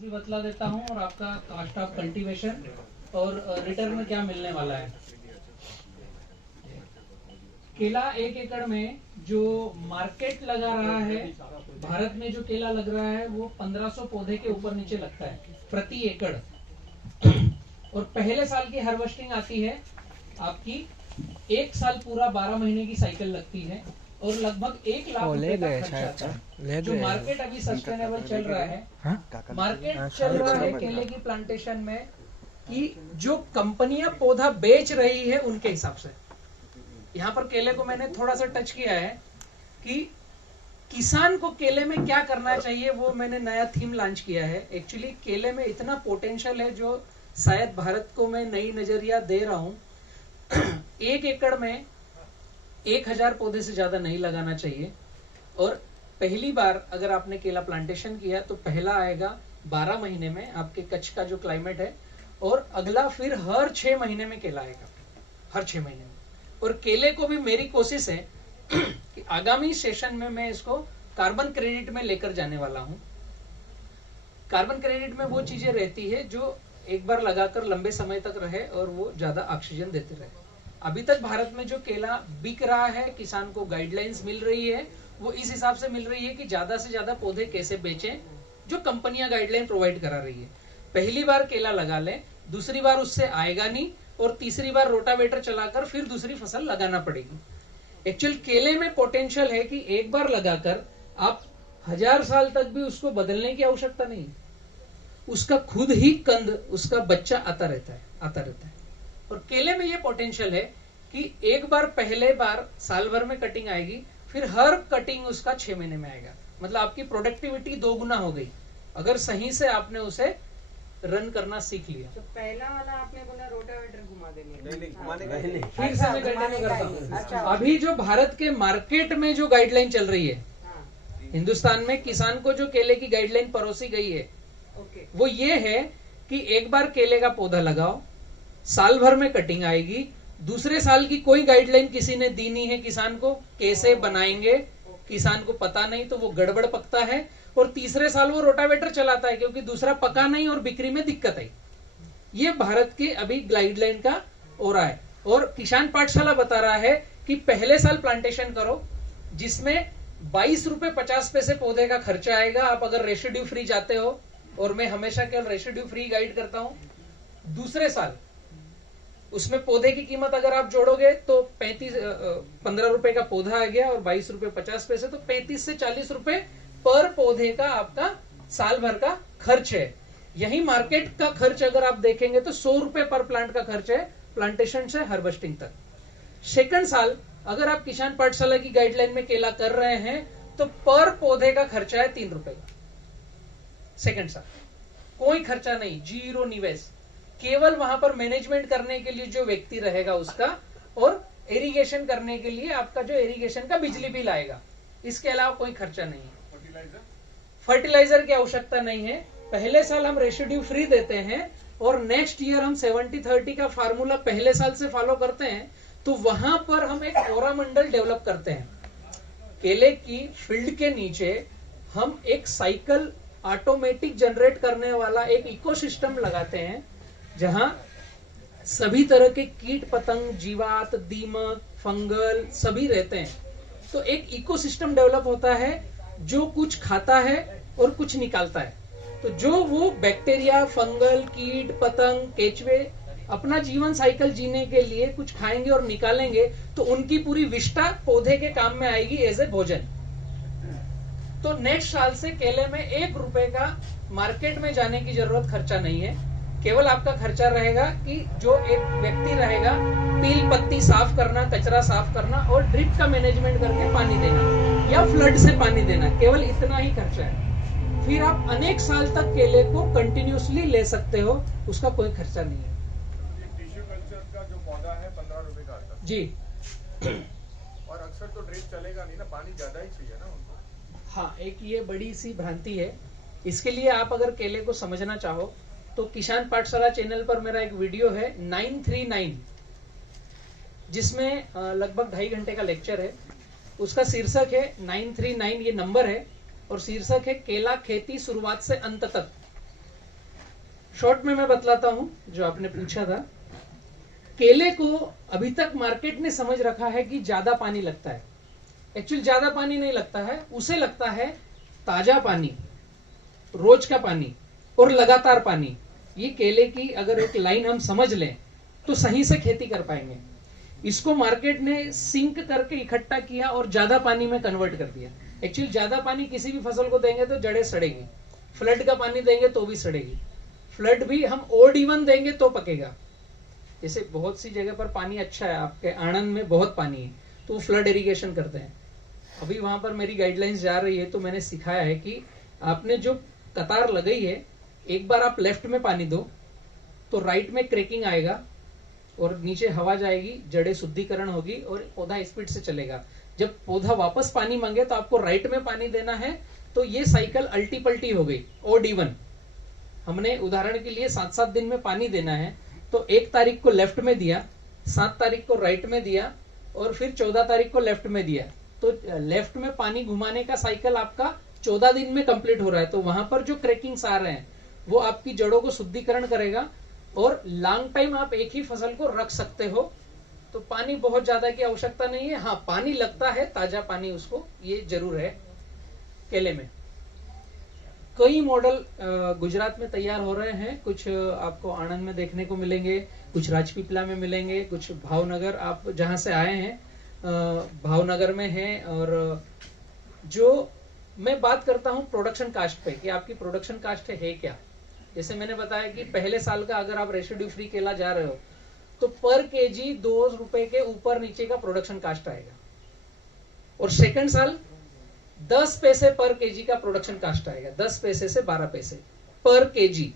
भी बतला देता हूँ और आपका कास्ट ऑफ कल्टीवेशन और रिटर्न में क्या मिलने वाला है। केला 1 एकड़ में जो मार्केट लगा रहा है, भारत में जो केला लग रहा है वो 1500 पौधे के ऊपर नीचे लगता है प्रति एकड़। और पहले साल की हार्वेस्टिंग आती है आपकी 1 साल पूरा 12 महीने की साइकिल लगती है और लगभग 1 लाख रुपए का खर्चा आता है। जो मार्केट अभी सस्टेनेबल चल रहा है, मार्केट चल रहा है केले की प्लांटेशन में कि जो कंपनियां पौधा बेच रही है उनके हिसाब से। यहाँ पर केले को मैंने थोड़ा सा टच किया है कि किसान को केले में क्या करना चाहिए, वो मैंने नया थीम लॉन्च किया है। एक्चुअली केले में इतना पोटेंशियल है जो शायद भारत को मैं नई नजरिया दे रहा हूं। 1 एकड़ में 1000 पौधे से ज्यादा नहीं लगाना चाहिए। और पहली बार अगर आपने केला प्लांटेशन किया तो पहला आएगा 12 महीने में, आपके कच्छ का जो क्लाइमेट है, और अगला फिर हर 6 महीने में केला आएगा, हर 6 महीने में। और केले को भी मेरी कोशिश है कि आगामी सेशन में मैं इसको कार्बन क्रेडिट में लेकर जाने वाला हूं। कार्बन क्रेडिट में वो चीजें रहती है जो एक बार लगाकर लंबे समय तक रहे और वो ज्यादा ऑक्सीजन देते रहे। अभी तक भारत में जो केला बिक रहा है, किसान को गाइडलाइंस मिल रही है, वो इस हिसाब से मिल रही है कि ज्यादा से ज्यादा पौधे कैसे बेचें, जो कंपनियां गाइडलाइन प्रोवाइड करा रही है। पहली बार केला लगा लें, दूसरी बार उससे आएगा नहीं, और तीसरी बार रोटावेटर चलाकर फिर दूसरी फसल लगाना पड़ेगी। एक्चुअल केले में पोटेंशियल है कि एक बार लगाकर आप 1000 साल तक भी उसको बदलने की आवश्यकता नहीं, उसका खुद ही कंद, उसका बच्चा आता रहता है। और केले में ये पोटेंशियल है कि एक बार पहले बार साल भर में कटिंग आएगी, फिर हर कटिंग उसका 6 महीने में आएगा। मतलब आपकी प्रोडक्टिविटी 2 गुना हो गई अगर सही से आपने उसे रन करना सीख लिया। तो पहला वाला आपने बोला रोटावेटर घुमा देंगे, नहीं। फिर से मैं कंटिन्यू करता हूँ। अभी जो भारत के मार्केट में जो गाइडलाइन चल रही है, हिंदुस्तान में किसान को जो केले की गाइडलाइन परोसी गई है, वो ये है कि एक बार केले का पौधा लगाओ, साल भर में कटिंग आएगी, दूसरे साल की कोई गाइडलाइन किसी ने दी नहीं है किसान को, कैसे बनाएंगे किसान को पता नहीं, तो वो गड़बड़ पकता है। और तीसरे साल वो रोटावेटर चलाता है क्योंकि दूसरा पका नहीं और बिक्री में दिक्कत आई। ये भारत की अभी गाइडलाइन का हो रहा है। और किसान पाठशाला बता रहा है कि पहले साल प्लांटेशन करो जिसमें 22 रुपए 50 पैसे पौधे का खर्चा आएगा, आप अगर रेसिड्यू फ्री जाते हो, और मैं हमेशा केवल रेसिड्यू फ्री गाइड करता हूं। दूसरे साल उसमें पौधे की कीमत अगर आप जोड़ोगे तो 15 रुपए का पौधा आ गया और 22 रुपए 50 पैसे, तो 35 से 40 रुपए पर पौधे का आपका साल भर का खर्च है। यही मार्केट का खर्च अगर आप देखेंगे तो 100 रुपए पर प्लांट का खर्च है, प्लांटेशन से हार्वेस्टिंग तक। सेकंड साल अगर आप किसान पाठशाला की गाइडलाइन में केला कर रहे हैं तो पर पौधे का खर्चा है 3 रुपए का। सेकंड साल कोई खर्चा नहीं, जीरो निवेश, केवल वहां पर मैनेजमेंट करने के लिए जो व्यक्ति रहेगा उसका, और इरिगेशन करने के लिए आपका जो इरिगेशन का बिजली बिल आएगा, इसके अलावा कोई खर्चा नहीं है। फर्टिलाइजर की आवश्यकता नहीं है। पहले साल हम रेसिड्यू फ्री देते हैं और नेक्स्ट ईयर हम 70-30 का फार्मूला पहले साल से फॉलो करते हैं। तो वहां पर हम एक कोरामंडल डेवलप करते हैं। केले की फील्ड के नीचे हम एक साइकिल ऑटोमेटिक जनरेट करने वाला एक इकोसिस्टम लगाते हैं, जहां सभी तरह के कीट पतंग, जीवात, दीमक, फंगल सभी रहते हैं। तो एक इकोसिस्टम डेवलप होता है जो कुछ खाता है और कुछ निकालता है। तो जो वो बैक्टीरिया, फंगल, कीट पतंग, केचुए अपना जीवन साइकिल जीने के लिए कुछ खाएंगे और निकालेंगे, तो उनकी पूरी विष्ठा पौधे के काम में आएगी एज ए भोजन। तो नेक्स्ट साल से केले में 1 रुपए का मार्केट में जाने की जरूरत, खर्चा नहीं है। केवल आपका खर्चा रहेगा कि जो एक व्यक्ति रहेगा, पील पत्ती साफ करना, कचरा साफ करना और ड्रिप का मैनेजमेंट करके पानी देना या फ्लड से पानी देना, केवल इतना ही खर्चा है। फिर आप अनेक साल तक केले को कंटिन्यूसली ले सकते हो, उसका कोई खर्चा नहीं है। टिश्यू कल्चर का जो पौधा है 15 रुपए का आता है जी। और अक्सर तो ड्रिप चलेगा नहीं ना, पानी ज्यादा ही चाहिए ना उनको। हाँ, एक ये बड़ी सी भ्रांति है। इसके लिए आप अगर केले को समझना चाहो तो किसान पाठशाला चैनल पर मेरा एक वीडियो है 939, जिसमें लगभग 2.5 घंटे का लेक्चर है। उसका शीर्षक है 939, ये नंबर है, और शीर्षक है केला खेती शुरुआत से अंत तक। शॉर्ट में मैं बतलाता हूं जो आपने पूछा था। केले को अभी तक मार्केट ने समझ रखा है कि ज्यादा पानी लगता है। एक्चुअली ज्यादा पानी नहीं लगता है, उसे लगता है ताजा पानी, रोज का पानी और लगातार पानी। ये केले की अगर एक लाइन हम समझ लें तो सही से खेती कर पाएंगे। इसको मार्केट ने सिंक करके इकट्ठा किया और ज्यादा पानी में कन्वर्ट कर दिया। एक्चुअली ज्यादा पानी किसी भी फसल को देंगे तो जड़ें सड़ेगी, फ्लड का पानी देंगे तो भी सड़ेगी, फ्लड भी हम ओड इवन देंगे तो पकेगा। जैसे बहुत सी जगह पर पानी अच्छा है, आपके आणंद में बहुत पानी है तो वो फ्लड इरिगेशन करते हैं। अभी वहां पर मेरी गाइडलाइंस जा रही है तो मैंने सिखाया है कि आपने जो कतार लगाई है, एक बार आप लेफ्ट में पानी दो तो राइट में क्रैकिंग आएगा और नीचे हवा जाएगी, जड़ें शुद्धिकरण होगी और पौधा स्पीड से चलेगा। जब पौधा वापस पानी मांगे तो आपको राइट में पानी देना है। तो ये साइकिल अल्टी पल्टी हो गई, ओड इवन। हमने उदाहरण के लिए 7-7 दिन में पानी देना है तो 1 तारीख को लेफ्ट में दिया, 7 तारीख को राइट में दिया और फिर 14 तारीख को लेफ्ट में दिया। तो लेफ्ट में पानी घुमाने का साइकिल आपका 14 दिन में कंप्लीट हो रहा है। तो वहां पर जो क्रैकिंग्स आ रहे हैं वो आपकी जड़ों को शुद्धिकरण करेगा और लॉन्ग टाइम आप एक ही फसल को रख सकते हो। तो पानी बहुत ज्यादा की आवश्यकता नहीं है। हाँ, पानी लगता है, ताजा पानी उसको, ये जरूर है। केले में कई मॉडल गुजरात में तैयार हो रहे हैं। कुछ आपको आणंद में देखने को मिलेंगे, कुछ राजपीपला में मिलेंगे, कुछ भावनगर, आप जहां से आए हैं भावनगर में है। और जो मैं बात करता हूं प्रोडक्शन कास्ट पे कि आपकी प्रोडक्शन कास्ट है क्या। जैसे मैंने बताया कि पहले साल का अगर आप रेसिड्यू फ्री केला जा रहे हो तो पर केजी 2 रुपए के ऊपर नीचे का प्रोडक्शन कास्ट आएगा और सेकंड साल 10 पैसे पर केजी का प्रोडक्शन कास्ट आएगा, 10 पैसे से 12 पैसे पर केजी।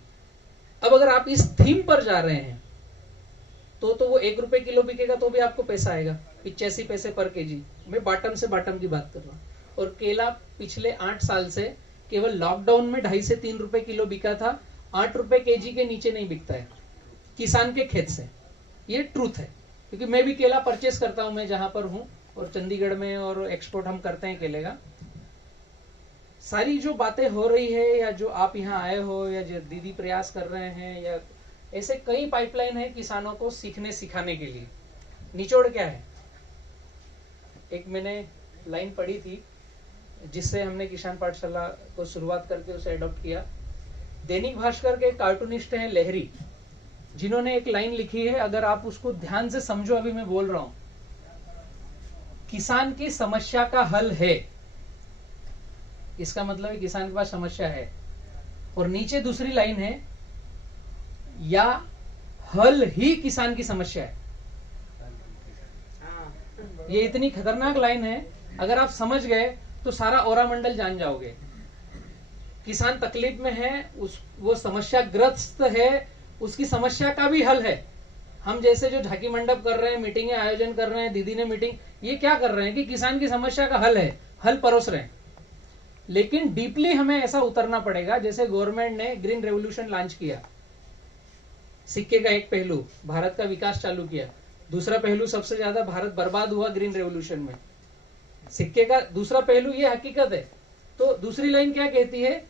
अब अगर आप इस थीम पर जा रहे हैं तो वो 1 रुपए किलो बिकेगा तो भी आपको पैसा आएगा, 85 पैसे पर केजी। मैं बॉटम से बॉटम की बात कर रहा हूं। और केला पिछले 8 साल से केवल लॉकडाउन में 2.5 से 3 रुपए किलो बिका था, 8 रुपए केजी के नीचे नहीं बिकता है किसान के खेत से। ये ट्रूथ है, क्योंकि मैं भी केला परचेस करता हूं, मैं जहां पर हूं, और चंडीगढ़ में, और एक्सपोर्ट हम करते हैं केले का। सारी जो बातें हो रही है या जो आप यहाँ आए हो या जो दीदी प्रयास कर रहे हैं या ऐसे कई पाइपलाइन है किसानों को सीखने सिखाने के लिए। निचोड़ क्या है? एक मैंने लाइन पढ़ी थी जिससे हमने किसान पाठशाला को शुरुआत करके उसे एडॉप्ट किया। दैनिक भास्कर के कार्टूनिस्ट हैं लहरी, जिन्होंने एक लाइन लिखी है, अगर आप उसको ध्यान से समझो, अभी मैं बोल रहा हूं, किसान की समस्या का हल है। इसका मतलब है किसान के पास समस्या है। और नीचे दूसरी लाइन है, या हल ही किसान की समस्या है। ये इतनी खतरनाक लाइन है, अगर आप समझ गए तो सारा ओरा मंडल जान जाओगे। किसान तकलीफ में है, वो समस्याग्रस्त है, उसकी समस्या का भी हल है। हम जैसे जो झांकी मंडप कर रहे हैं, मीटिंग आयोजन कर रहे हैं, दीदी ने मीटिंग, ये क्या कर रहे हैं कि किसान की समस्या का हल है, हल परोस रहे हैं। लेकिन डीपली हमें ऐसा उतरना पड़ेगा। जैसे गवर्नमेंट ने ग्रीन रेवोल्यूशन लॉन्च किया, सिक्के का एक पहलू, भारत का विकास चालू किया। दूसरा पहलू, सबसे ज्यादा भारत बर्बाद हुआ ग्रीन रेवोल्यूशन में। सिक्के का दूसरा पहलू ये हकीकत है। तो दूसरी लाइन क्या कहती है?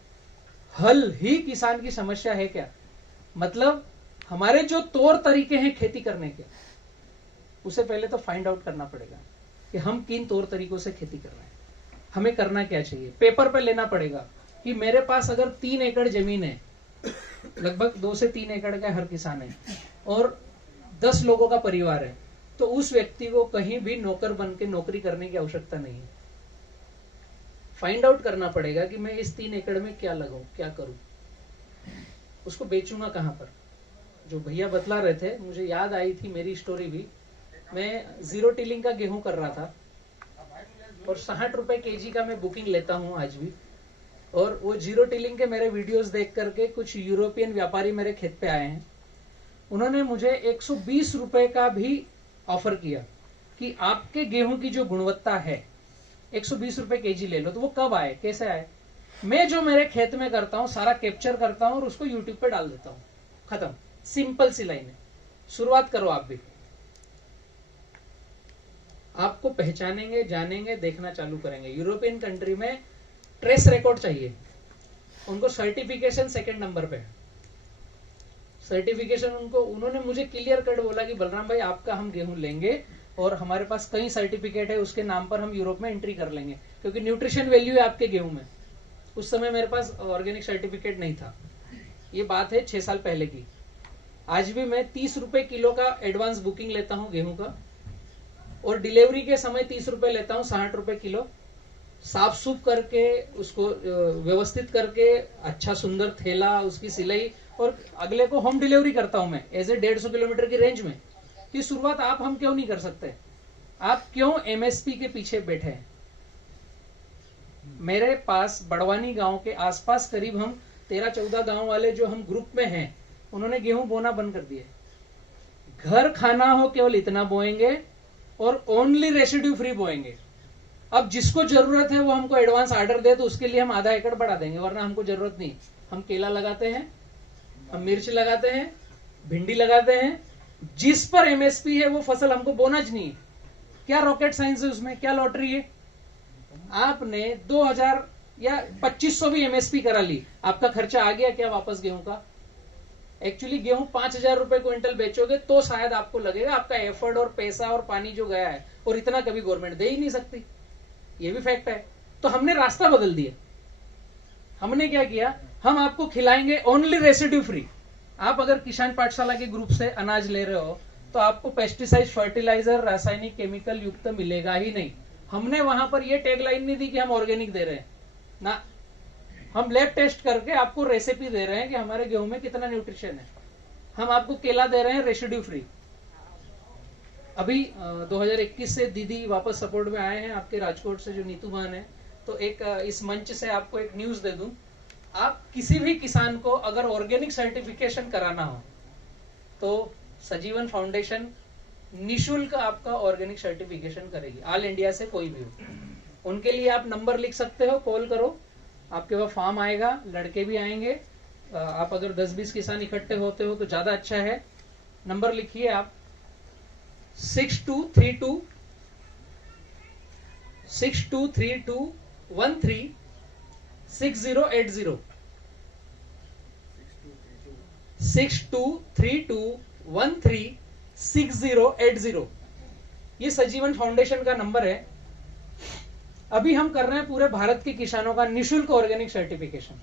हल ही किसान की समस्या है क्या? मतलब हमारे जो तौर तरीके हैं खेती करने के, उसे पहले तो फाइंड आउट करना पड़ेगा कि हम किन तौर तरीकों से खेती कर रहे हैं, हमें करना क्या चाहिए। पेपर पे लेना पड़ेगा कि मेरे पास अगर 3 एकड़ जमीन है, लगभग 2 से 3 एकड़ का हर किसान है, और 10 लोगों का परिवार है, तो उस व्यक्ति को कहीं भी नौकर बन के नौकरी करने की आवश्यकता नहीं है। फाइंड आउट करना पड़ेगा कि मैं इस 3 एकड़ में क्या लगाऊं, क्या करूं, उसको बेचूंगा कहां पर। जो भैया बतला रहे थे, मुझे याद आई थी मेरी स्टोरी भी। मैं 0 टिलिंग का गेहूं कर रहा था और 60 रुपए केजी का मैं बुकिंग लेता हूं आज भी। और वो 0 टिलिंग के मेरे वीडियोस देख करके कुछ यूरोपियन व्यापारी मेरे खेत पे आए हैं। उन्होंने मुझे 120 रुपए का भी ऑफर किया कि आपके गेहूं की जो गुणवत्ता है 120 रुपए केजी ले लो। तो वो कब आए, कैसे आए? मैं जो मेरे खेत में करता हूं सारा कैप्चर करता हूं और उसको यूट्यूब पे डाल देता हूं। खत्म, सिंपल सी लाइन है। शुरुआत करो आप भी। आपको पहचानेंगे, जानेंगे, देखना चालू करेंगे। यूरोपियन कंट्री में ट्रेस रिकॉर्ड चाहिए, उनको सर्टिफिकेशन 2nd नंबर पे है। सर्टिफिकेशन उन्होंने मुझे क्लियर कट बोला कि बलराम भाई आपका हम गेहूं लेंगे और हमारे पास कई सर्टिफिकेट है, उसके नाम पर हम यूरोप में एंट्री कर लेंगे, क्योंकि न्यूट्रिशन वैल्यू है आपके गेहूं में। उस समय मेरे पास ऑर्गेनिक सर्टिफिकेट नहीं था, ये बात है 6 साल पहले की। आज भी मैं 30 रुपए किलो का एडवांस बुकिंग लेता हूं गेहूं का, और डिलीवरी के समय 30 रुपए लेता हूं, 60 रुपए किलो। साफ सूफ करके उसको व्यवस्थित करके अच्छा सुंदर थैला, उसकी सिलाई, और अगले को होम डिलीवरी करता हूं मैं एज ए 150 किलोमीटर की रेंज में। कि शुरुआत आप हम क्यों नहीं कर सकते? आप क्यों एमएसपी के पीछे बैठे हैं? मेरे पास बड़वानी गांव के आसपास करीब हम 13-14 गांव वाले जो हम ग्रुप में हैं, उन्होंने गेहूं बोना बंद कर दिए। घर खाना हो केवल इतना बोएंगे और ओनली रेसिड्यू फ्री बोएंगे। अब जिसको जरूरत है वो हमको एडवांस ऑर्डर दे तो उसके लिए हम आधा एकड़ बढ़ा देंगे, वरना हमको जरूरत नहीं। हम केला लगाते हैं, हम मिर्च लगाते हैं, भिंडी लगाते हैं, जिस पर एमएसपी है वो फसल हमको बोना ज नहीं है। क्या रॉकेट साइंस है उसमें, क्या लॉटरी है? आपने 2000 या 2500 भी एमएसपी करा ली, आपका खर्चा आ गया क्या वापस गेहूं का? एक्चुअली गेहूं 5000 रुपए क्विंटल बेचोगे तो शायद आपको लगेगा आपका एफर्ट और पैसा और पानी जो गया है, और इतना कभी गवर्नमेंट दे ही नहीं सकती, ये भी फैक्ट है। तो हमने रास्ता बदल दिया। हमने क्या किया, हम आपको खिलाएंगे ओनली रेसिड्यू फ्री। आप अगर किसान पाठशाला के ग्रुप से अनाज ले रहे हो तो आपको पेस्टिसाइड, फर्टिलाइजर, रासायनिक केमिकल युक्त मिलेगा ही नहीं। हमने वहां पर ये टैगलाइन नहीं दी कि हम ऑर्गेनिक दे रहे हैं ना, हम लैब टेस्ट करके आपको रेसिपी दे रहे हैं कि हमारे गेहूं में कितना न्यूट्रिशन है। हम आपको केला दे रहे हैं रेसिड्यू फ्री। अभी 2021 से दीदी वापस सपोर्ट में आए हैं आपके राजकोट से, जो नीतू बहन है। तो एक इस मंच से आपको एक न्यूज दे दूं, आप किसी भी किसान को अगर ऑर्गेनिक सर्टिफिकेशन कराना हो तो सजीवन फाउंडेशन निशुल्क आपका ऑर्गेनिक सर्टिफिकेशन करेगी, ऑल इंडिया से कोई भी हो। उनके लिए आप नंबर लिख सकते हो, कॉल करो, आपके पास फॉर्म आएगा, लड़के भी आएंगे। आप अगर 10-20 किसान इकट्ठे होते हो तो ज्यादा अच्छा है। नंबर लिखिए आप 6232 13 6080 6232136080। ये सजीवन फाउंडेशन का नंबर है। अभी हम कर रहे हैं पूरे भारत के किसानों का निशुल्क ऑर्गेनिक सर्टिफिकेशन।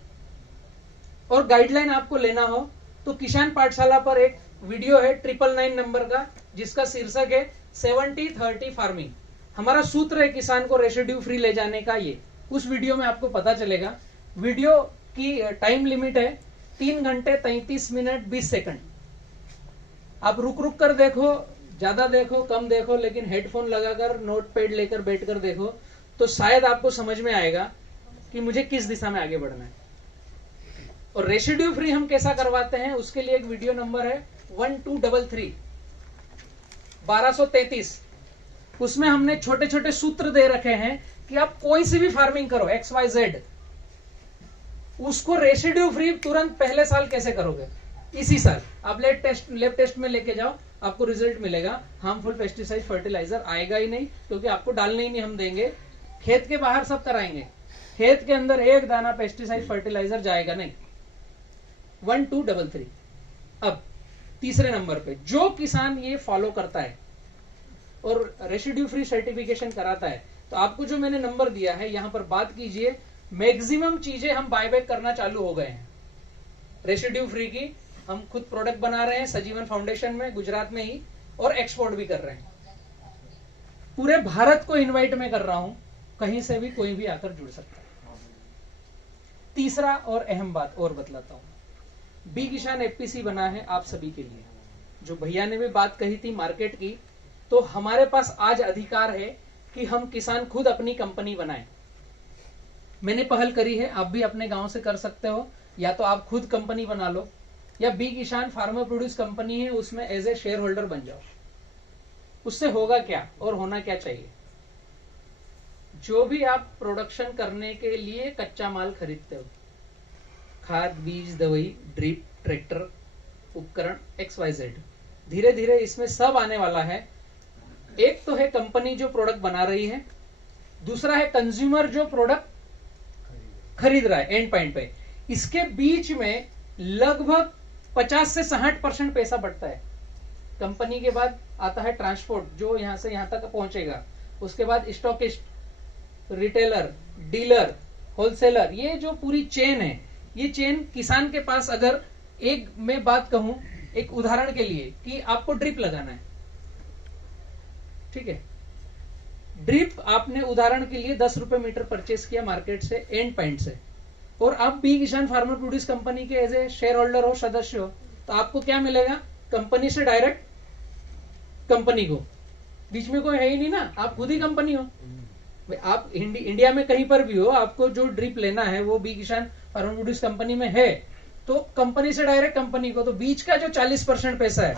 और गाइडलाइन आपको लेना हो तो किसान पाठशाला पर एक वीडियो है 999 नंबर का, जिसका शीर्षक है 70-30 फार्मिंग। हमारा सूत्र है किसान को रेसिड्यू फ्री ले जाने का। ये उस वीडियो में आपको पता चलेगा। वीडियो की टाइम लिमिट है 3 घंटे 33 मिनट 20 सेकंड। आप रुक रुक कर देखो, ज्यादा देखो, कम देखो, लेकिन हेडफोन लगाकर नोट पैड लेकर बैठकर देखो तो शायद आपको समझ में आएगा कि मुझे किस दिशा में आगे बढ़ना है। और रेसिड्यू फ्री हम कैसा करवाते हैं उसके लिए एक वीडियो नंबर है 1233। उसमें हमने छोटे छोटे सूत्र दे रखे हैं कि आप कोई सी भी फार्मिंग करो XYZ, उसको रेसिड्यू फ्री तुरंत पहले साल कैसे करोगे। इसी साल आप लैब टेस्ट में लेके जाओ, आपको रिजल्ट मिलेगा। हार्मफुल पेस्टिसाइड, फर्टिलाइजर आएगा ही नहीं, क्योंकि आपको डालने ही नहीं हम देंगे। खेत के बाहर सब कराएंगे, खेत के अंदर एक दाना पेस्टिसाइड फर्टिलाइजर जाएगा नहीं। 1233। अब तीसरे नंबर पे जो किसान ये फॉलो करता है और रेसिड्यू फ्री सर्टिफिकेशन कराता है, तो आपको जो मैंने नंबर दिया है यहां पर बात कीजिए। मैक्सिमम चीजें हम बायबैक करना चालू हो गए हैं रेसिड्यू फ्री की। हम खुद प्रोडक्ट बना रहे हैं सजीवन फाउंडेशन में, गुजरात में ही, और एक्सपोर्ट भी कर रहे हैं। पूरे भारत को इनवाइट में कर रहा हूं, कहीं से भी कोई भी आकर जुड़ सकता है। तीसरा और अहम बात और बतलाता हूं, बी किसान एफपीसी बना है आप सभी के लिए। जो भैया ने भी बात कही थी मार्केट की, तो हमारे पास आज अधिकार है कि हम किसान खुद अपनी कंपनी बनाएं। मैंने पहल करी है, आप भी अपने गांव से कर सकते हो। या तो आप खुद कंपनी बना लो, या बी किसान फार्मर प्रोड्यूस कंपनी है उसमें एज ए शेयर होल्डर बन जाओ। उससे होगा क्या और होना क्या चाहिए, जो भी आप प्रोडक्शन करने के लिए कच्चा माल खरीदते हो, खाद, बीज, दवाई, ड्रिप, ट्रैक्टर, उपकरण XYZ, धीरे धीरे इसमें सब आने वाला है। एक तो है कंपनी जो प्रोडक्ट बना रही है, दूसरा है कंज्यूमर जो प्रोडक्ट खरीद रहा है एंड पॉइंट पे। इसके बीच में लगभग 50 से 60% पैसा बढ़ता है। कंपनी के बाद आता है ट्रांसपोर्ट, जो यहाँ से यहाँ तक पहुंचेगा। उसके बाद स्टॉकिस्ट, रिटेलर, डीलर, होलसेलर, ये जो पूरी चेन है, ये चेन किसान के पास, अगर एक मैं बात कहूं एक उदाहरण के लिए कि आपको ड्रिप लगाना है, ठीक है, ड्रिप आपने उदाहरण के लिए 10 रुपए मीटर परचेस किया मार्केट से, एंड पॉइंट से, और आप बी किसान फार्मर प्रोड्यूस कंपनी के एज ए शेयर होल्डर हो, सदस्य हो, तो आपको क्या मिलेगा? कंपनी से डायरेक्ट कंपनी को, बीच में कोई है ही नहीं ना, आप खुद ही कंपनी हो। आप इंडिया में कहीं पर भी हो, आपको जो ड्रिप लेना है वो बी किसान फार्मर प्रोड्यूस कंपनी में है, तो कंपनी से डायरेक्ट कंपनी को, तो बीच का जो 40% पैसा है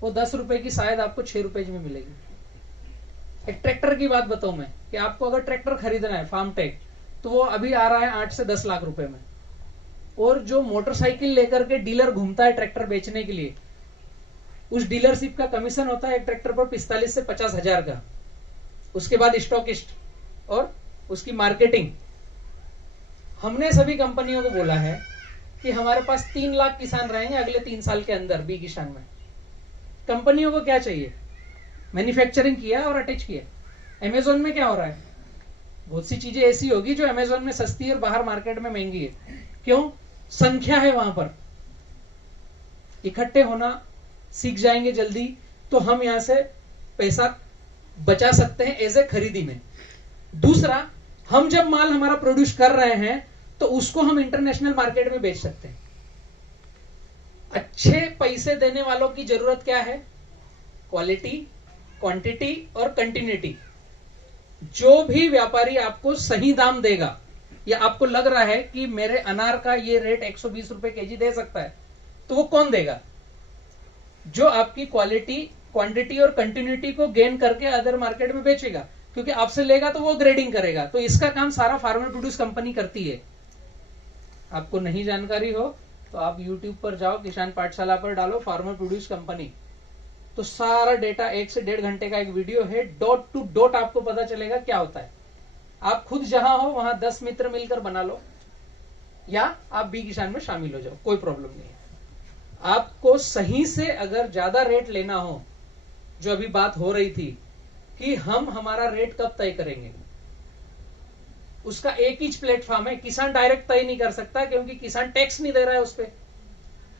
वो 10 रुपए की शायद आपको 6 रुपए में मिलेगी। एक ट्रैक्टर की बात बताऊं मैं, कि आपको अगर ट्रैक्टर खरीदना है फार्म टेक, तो वो अभी आ रहा है 8 से 10 लाख रुपए में, और जो मोटरसाइकिल लेकर के डीलर घूमता है ट्रैक्टर बेचने के लिए, उस डीलरशिप का कमीशन होता है एक ट्रैक्टर पर 45 से 50 हजार का। उसके बाद स्टॉकिस्ट और उसकी मार्केटिंग। हमने सभी कंपनियों को बोला है कि हमारे पास 3 लाख किसान रहेंगे अगले 3 साल के अंदर बी किसान में। कंपनियों को क्या चाहिए? मैन्युफैक्चरिंग किया और अटैच किया। अमेजोन में क्या हो रहा है? बहुत सी चीजें ऐसी होगी जो अमेजोन में सस्ती और बाहर मार्केट में महंगी है। क्यों? संख्या है वहां पर, इकट्ठे होना सीख जाएंगे जल्दी, तो हम यहां से पैसा बचा सकते हैं एज ए खरीदी में। दूसरा, हम जब माल हमारा प्रोड्यूस कर रहे हैं तो उसको हम इंटरनेशनल मार्केट में बेच सकते हैं। अच्छे पैसे देने वालों की जरूरत क्या है? क्वालिटी, क्वांटिटी और कंटिन्यूटी। जो भी व्यापारी आपको सही दाम देगा, या आपको लग रहा है कि मेरे अनार का ये रेट 120 रुपए केजी दे सकता है, तो वो कौन देगा? जो आपकी क्वालिटी, क्वांटिटी और कंटिन्यूटी को गेन करके अदर मार्केट में बेचेगा, क्योंकि आपसे लेगा तो वो ग्रेडिंग करेगा। तो इसका काम सारा फार्मर प्रोड्यूस कंपनी करती है। आपको नहीं जानकारी हो तो आप YouTube पर जाओ, किसान पाठशाला पर डालो फार्मर प्रोड्यूस कंपनी, तो सारा डेटा 1 से 1.5 घंटे का एक वीडियो है, डॉट टू डॉट आपको पता चलेगा क्या होता है। आप खुद जहां हो वहां 10 मित्र मिलकर बना लो, या आप बी किसान में शामिल हो जाओ, कोई प्रॉब्लम नहीं है। आपको सही से अगर ज्यादा रेट लेना हो, जो अभी बात हो रही थी कि हम हमारा रेट कब तय करेंगे, उसका एक ही प्लेटफॉर्म है। किसान डायरेक्ट तय नहीं कर सकता, क्योंकि किसान टैक्स नहीं दे रहा है उस पर।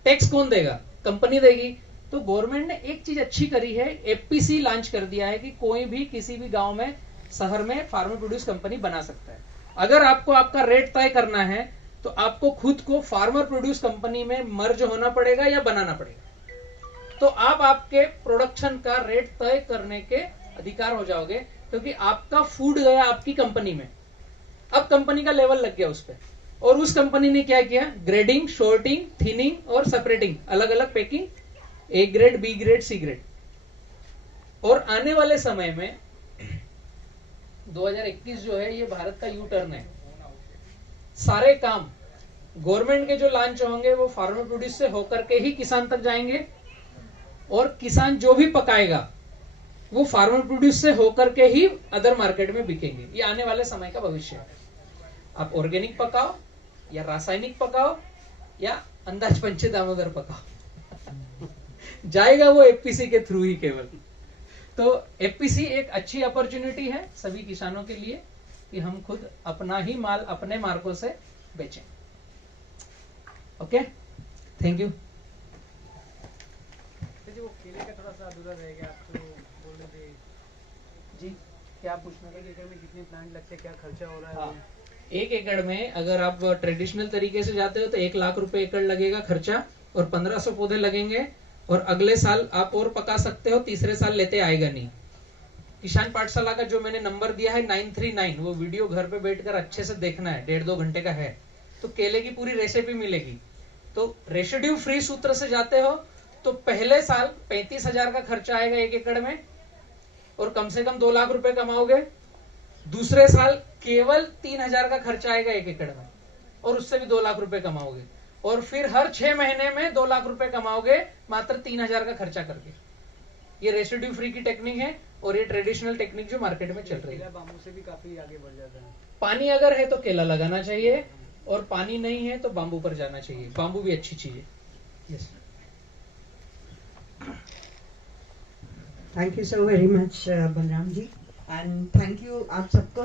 टैक्स कौन देगा? कंपनी देगी। तो गवर्नमेंट ने एक चीज अच्छी करी है, एफपीसी लॉन्च कर दिया है कि कोई भी किसी भी गांव में, शहर में फार्मर प्रोड्यूस कंपनी बना सकता है। अगर आपको आपका रेट तय करना है तो आपको खुद को फार्मर प्रोड्यूस कंपनी में मर्ज होना पड़ेगा या बनाना पड़ेगा। तो आप आपके प्रोडक्शन का रेट तय करने के अधिकार हो जाओगे, क्योंकि आपका फूड गया आपकी कंपनी में। अब कंपनी का लेवल लग गया उस पर, और उस कंपनी ने क्या किया? ग्रेडिंग, शॉर्टिंग, थिनिंग और सेपरेटिंग, अलग अलग packing, A grade, B grade, C grade. और आने वाले समय में 2021 जो है ये भारत का यू टर्न है। सारे काम गवर्नमेंट के जो लॉन्च होंगे वो फार्मर प्रोड्यूस से होकर के ही किसान तक जाएंगे, और किसान जो भी पकाएगा वो फार्मर प्रोड्यूस से होकर के ही अदर मार्केट में बिकेंगे। ये आने वाले समय का भविष्य है। आप ऑर्गेनिक पकाओ या रासायनिक पकाओ या अंदाज पंचे दामोदर पकाओ, जाएगा वो एफपीसी के थ्रू ही केवल। तो एफपीसी एक अच्छी अपॉर्चुनिटी है सभी किसानों के लिए कि हम खुद अपना ही माल अपने मार्कों से बेचें। Okay, thank you. वो केले का थोड़ा सा अधूरा रह गया, आप तो बोल रहे थे जी, क्या पूछना था? 1 एकड़ में कितने प्लांट लगते हैं, क्या खर्चा हो रहा है? हाँ, 1 एकड़ में अगर आप ट्रेडिशनल तरीके से जाते हो तो 1 लाख रुपए एकड़ लगेगा खर्चा, और 1500 पौधे लगेंगे, और अगले साल आप और पका सकते हो, तीसरे साल लेते आएगा नहीं। किसान पाठशाला का जो मैंने नंबर दिया है 939, वो वीडियो घर पे बैठकर अच्छे से देखना है, 1.5-2 घंटे का है, तो केले की पूरी रेसिपी मिलेगी। तो रेसिड्यू फ्री सूत्र से जाते हो तो पहले साल 35,000 का खर्चा आएगा 1 एकड़ में, और कम से कम 2 लाख रुपए कमाओगे। दूसरे साल केवल 3,000 का खर्चा आएगा 1 एकड़ में, और उससे भी 2 लाख रुपए कमाओगे। और फिर हर 6 महीने में 2 लाख रुपए कमाओगे मात्र 3,000 का खर्चा करके। ये रेसिड्यू फ्री की टेक्निक है, और ये ट्रेडिशनल टेक्निक जो मार्केट में चल रही है। बाम्बू से भी काफी आगे बढ़ जाता है। पानी अगर है तो केला लगाना चाहिए, और पानी नहीं है तो बाम्बू पर जाना चाहिए। बाम्बू भी अच्छी चीज है। Yes. Thank you so very much Balram ji, and thank you आप सबको